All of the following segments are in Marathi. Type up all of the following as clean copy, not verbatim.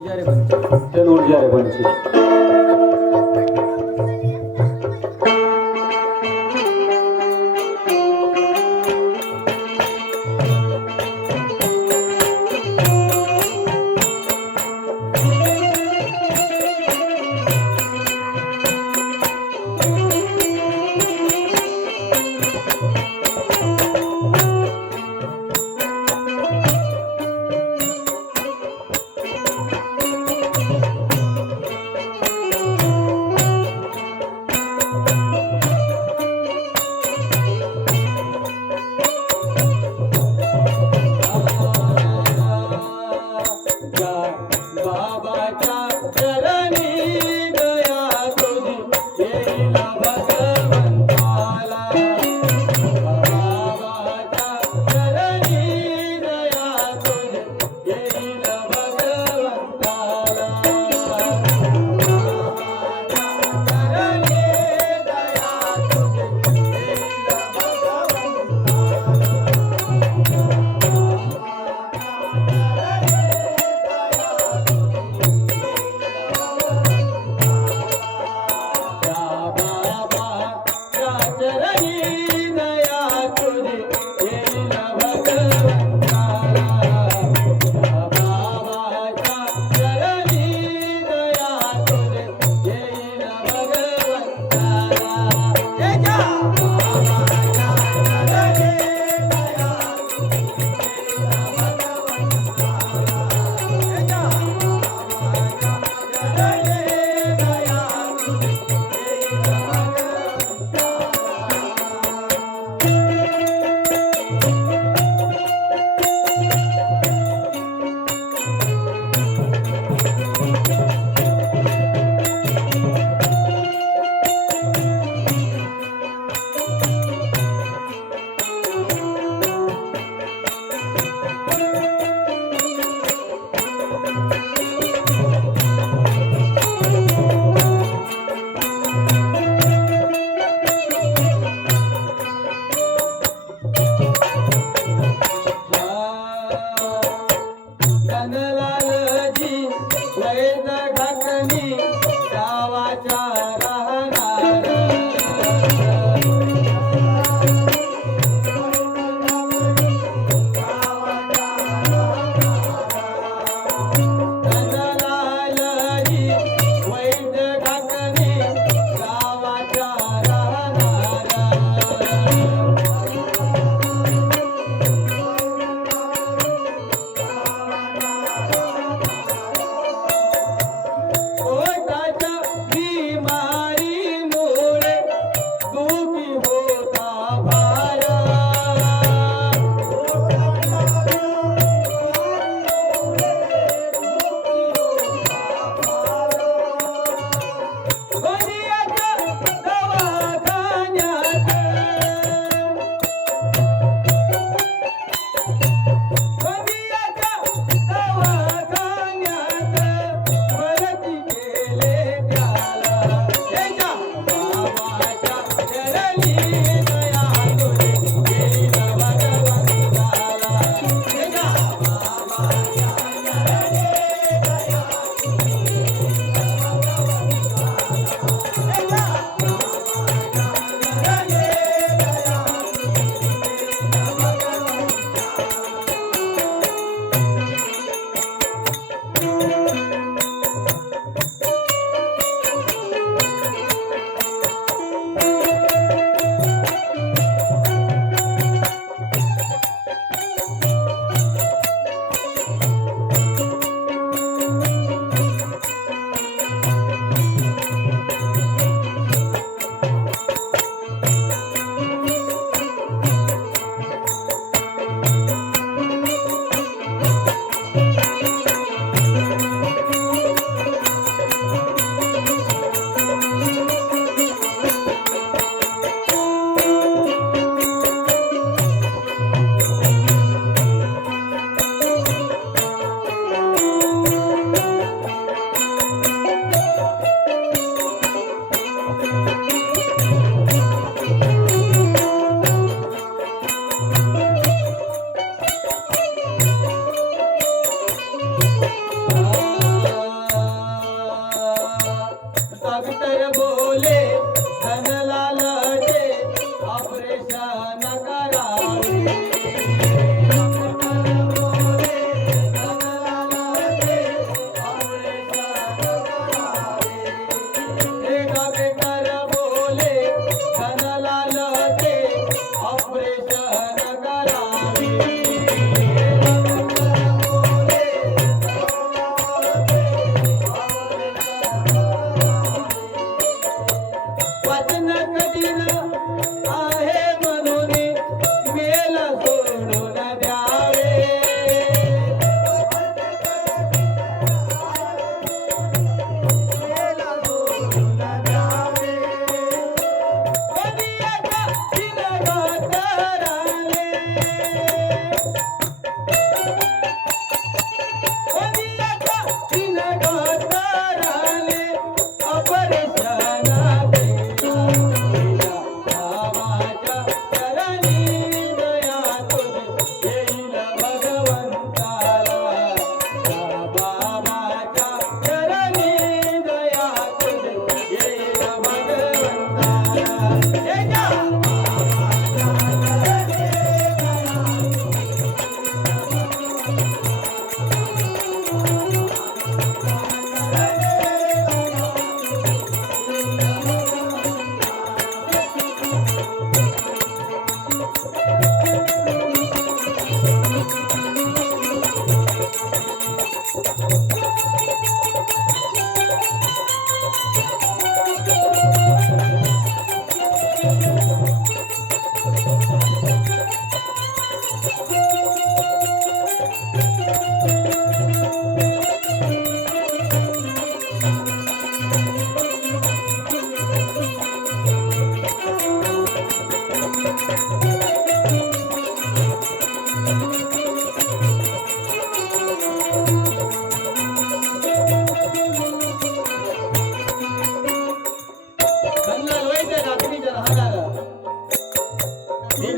चल उठ जा रे बंसी।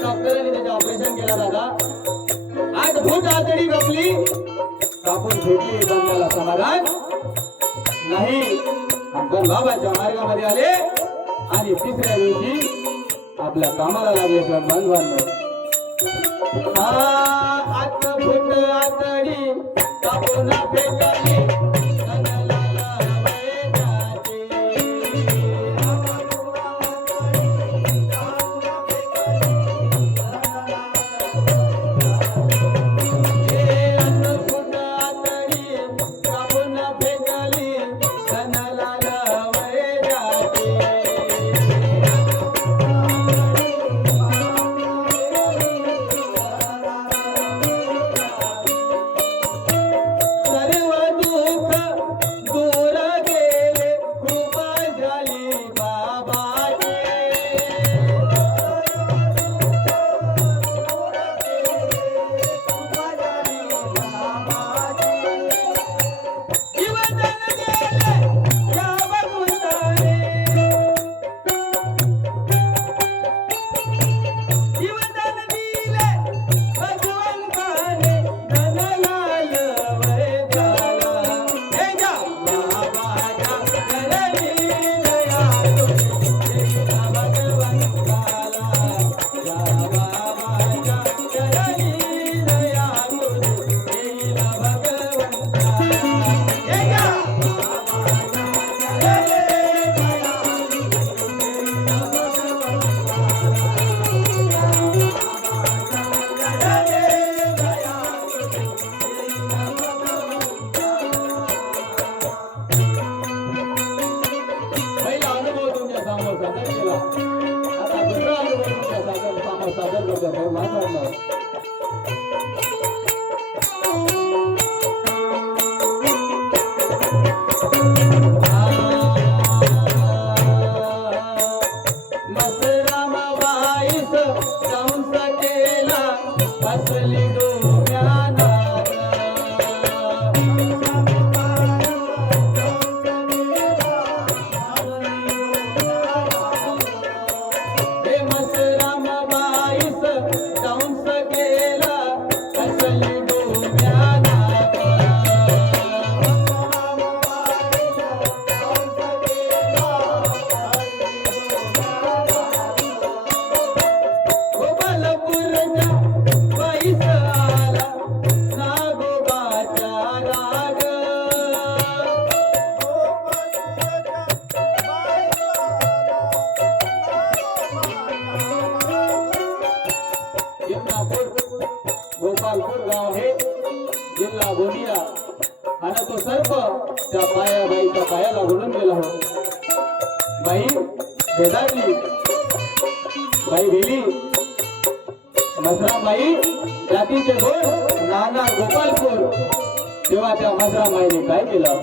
डॉक्टरांनी त्याचे ऑपरेशन केला दादा. 8 फूट आतडी गपली कापून फेकली बंदाला समाधान नाही. आपण बाबाच्या मार्गामध्ये आले आणि तिसऱ्या दिवशी आपल्या कामाला लागले. सर बांधवांनो 8 फूट आतडी कापून फेकली गोपालपूर गाव आहे, जिल्हा गोंदिया. आणि तो सर्प त्या बाईच्या पायाला ओढून गेला हो. बाई बेदारली, बाई गेली. मसराबाई जातीचे गोड नाना गोपालपूर. तेव्हा त्या मसराबाईने काय केलं?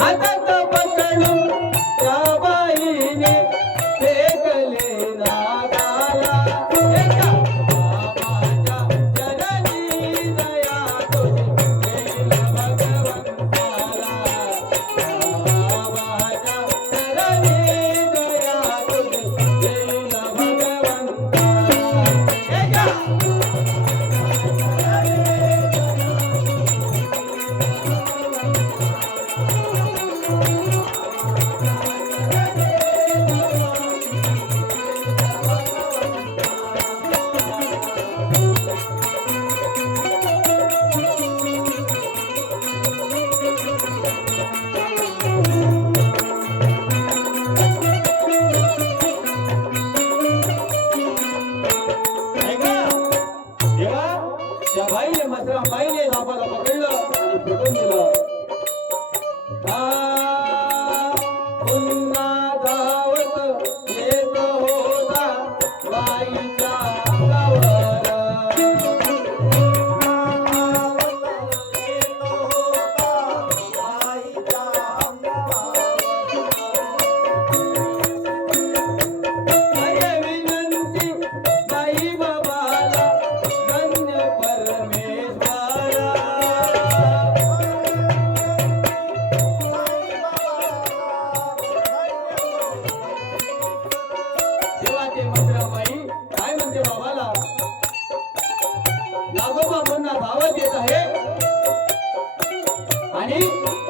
हातात पकडून त्या बाईने फेकले नागाला. एका बाबाच्या चरणी दया तुझी फुटून दिलं. पुन्हा धावत येत होता बाईच्या अंगावर. अरे विनंती बाई बाबाला धन्य परमेश्वरा. तेव्हा ते मंत्राबाई काय म्हणते बाबाला, नागोबा पुन्हा धावत येत आहे आणि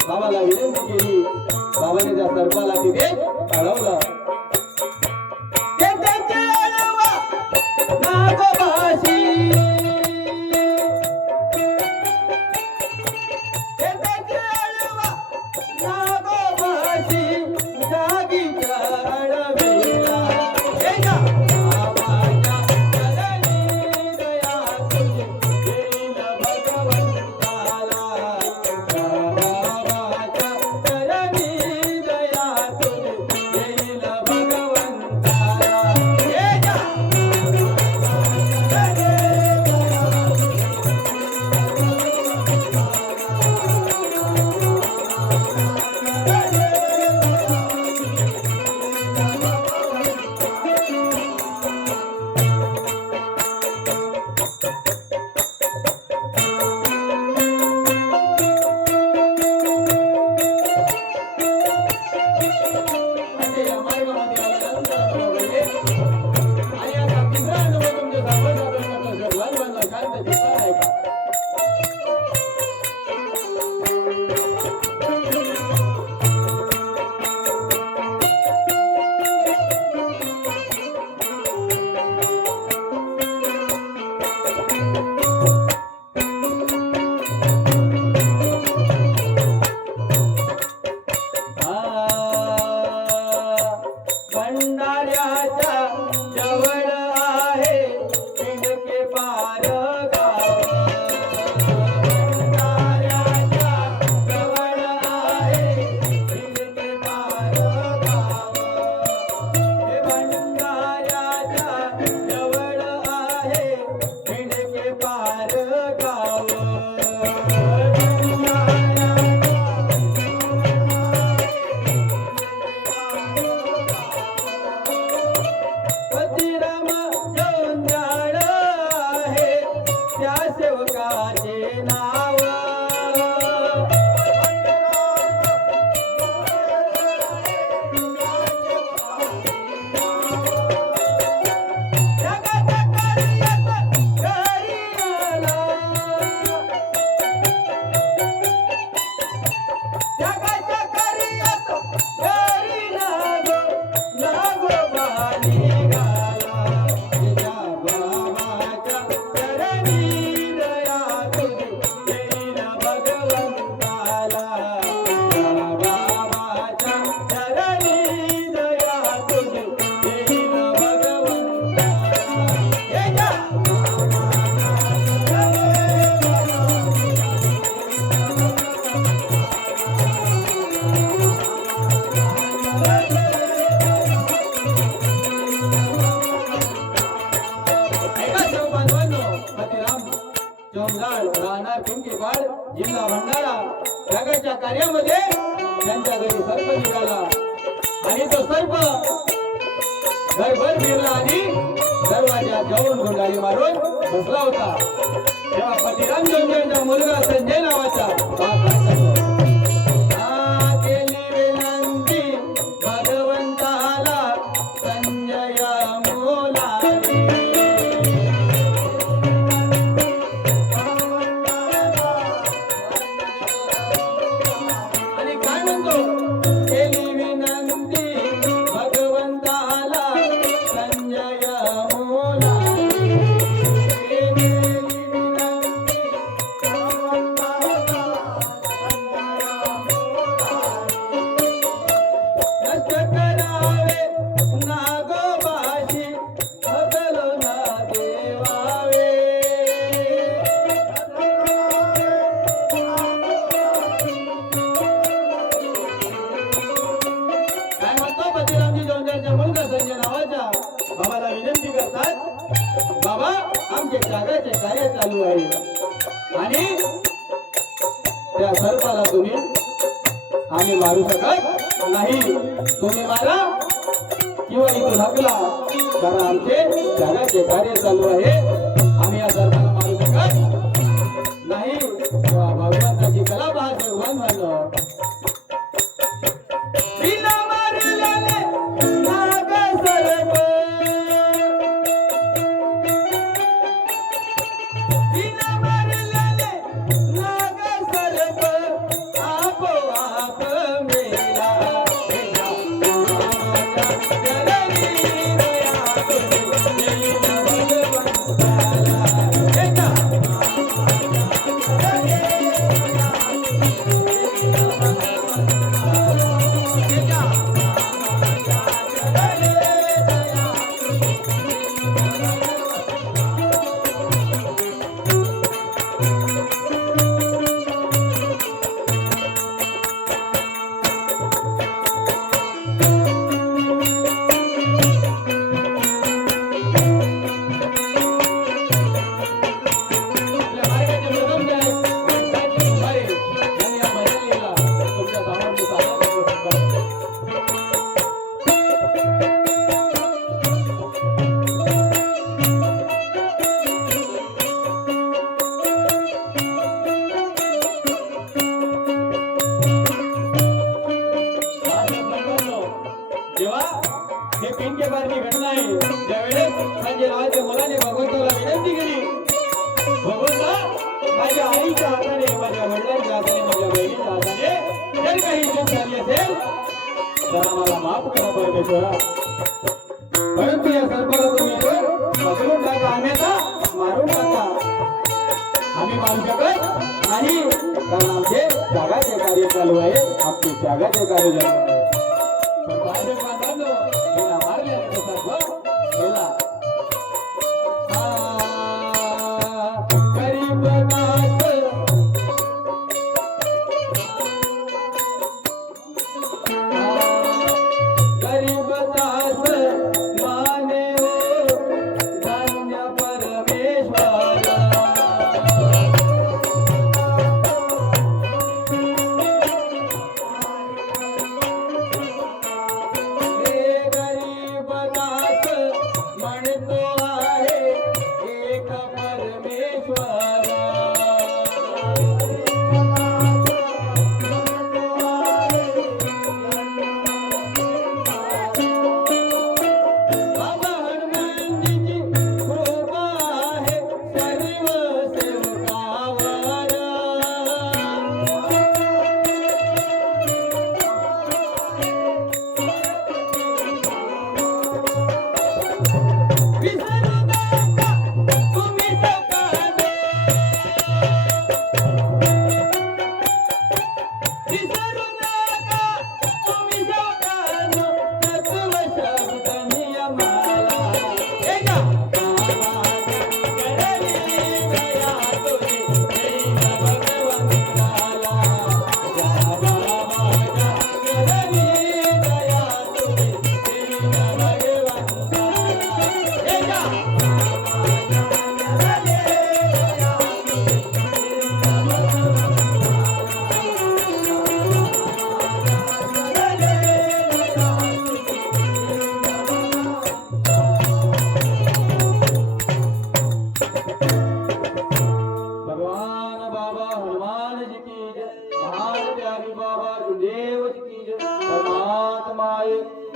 बाबाला विनंती केली. बाबाने त्या सर्पाला तिथे अडवलं. ते त्याचे अडवा नागोबाशी, ते त्याचे अडवा नागोबाशी जागीच्या अडविला. हे जा बाबाच्या चरणी दया तुझी देईल भगवंताला. बाबाच्या चरणी दया तुझी देईल भगवंताला. हे जा असे या मार्गामध्ये आल्यानंतर बोलले. आणि आता तिसरा अनुभव तुमच्या समोर सादर करतो. जगवान बनवा, शांत चित्ताने ऐका. भंडाऱ्याच्या जवळ आहे पिंडके पार गाव. भंडाऱ्याच्या जवळ आहे पिंडके पार गाव. हे भंडाऱ्याच्या जवळ आहे पिंडके पार गाव. पतिराम जोंजाळ आहे त्या सेवकाचे नाव. जगाच्या कार्यात घरी आला. जगाच्या कार्यात घरी नागोबा निघाला. तुझ्या बाबाच्या चरणी दया तुझी देईल भगवंताला. बाबाच्या चरणी दया तुझी देईल भगवंताला. हे जा ऐका सर्व बांधवांनो, पतिराम जोंजाळ राहणार पिंकीपाड जिल्हा भंडारा जगाच्या कार्यामध्ये त्यांच्या घरी सर्प निघाला. आणि तो सर्प घरभर फिरला आणि दरवाजा जाऊन गुंडाळी मारून बसला होता. तेव्हा पतिराम जोंजाळचा मुलगा संजय नावाचा बाप काय करतो, केली विनंती भगवंताला संजय मुलानी. आणि काय म्हणतो, केली विनंती भगवंताला संजय मुलानी. केली विनंती भगवंताला चालू आहे आणि त्या सर्पाला तुम्ही आम्ही मारू शकत नाही. तुम्ही मारा किंवा इथून हकला, कारण आमचे जगाचे कार्य चालू आहे. आम्ही या सर्पाला मारू शकत नाही. भगवंताची कला पाहते भगवान म्हणलं बिना मारलेले नाग सर्प, बिना मारलेले नाग सर्प आपोआप मेला. जेव्हा हे पिंकेबारची घटना आहे, त्यावेळेस म्हणजे रावाच्या मुलाने भगवंताला विनंती केली, भगवंता माझ्या आईच्या हाताने, माझ्या वडिलांच्या हाताने, माझ्या बहिणीच्या हाताने जर काही चूक झाली असेल तर आम्हाला माफ करा परमेश्वरा. परंतु या सर्पाला तुम्ही पकडून टाका, आम्ही आता मारून टाका. आम्ही मारू शकत नाही, कारण आमचे त्यागाचे कार्य चालू आहे. आमचे त्यागाचे कार्य चालू आहे.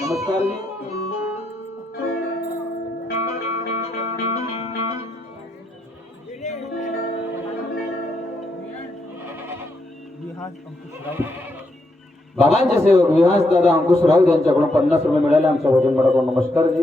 नमस्कार जी. बाबांचे सेवक विहास दादा अंकुश राऊत यांच्याकडून 50 रुपये मिळाले. आमच्या भजन मंडळाकडून नमस्कार जी.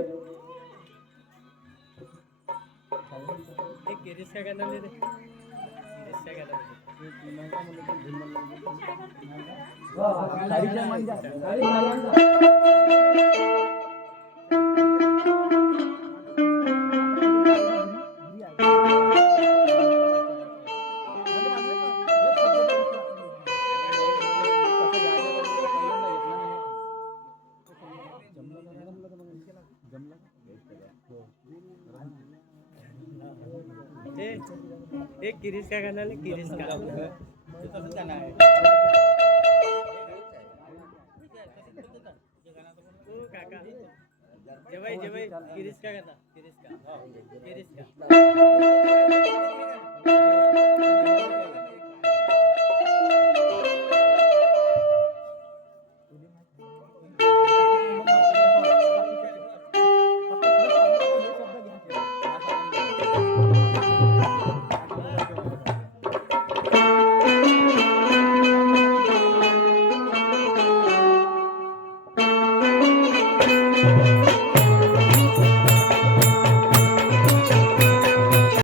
जमला एक किरीस का गाना ले किरीस का ओ काका जेवाय जेवाय किरीस का गाता किरीस का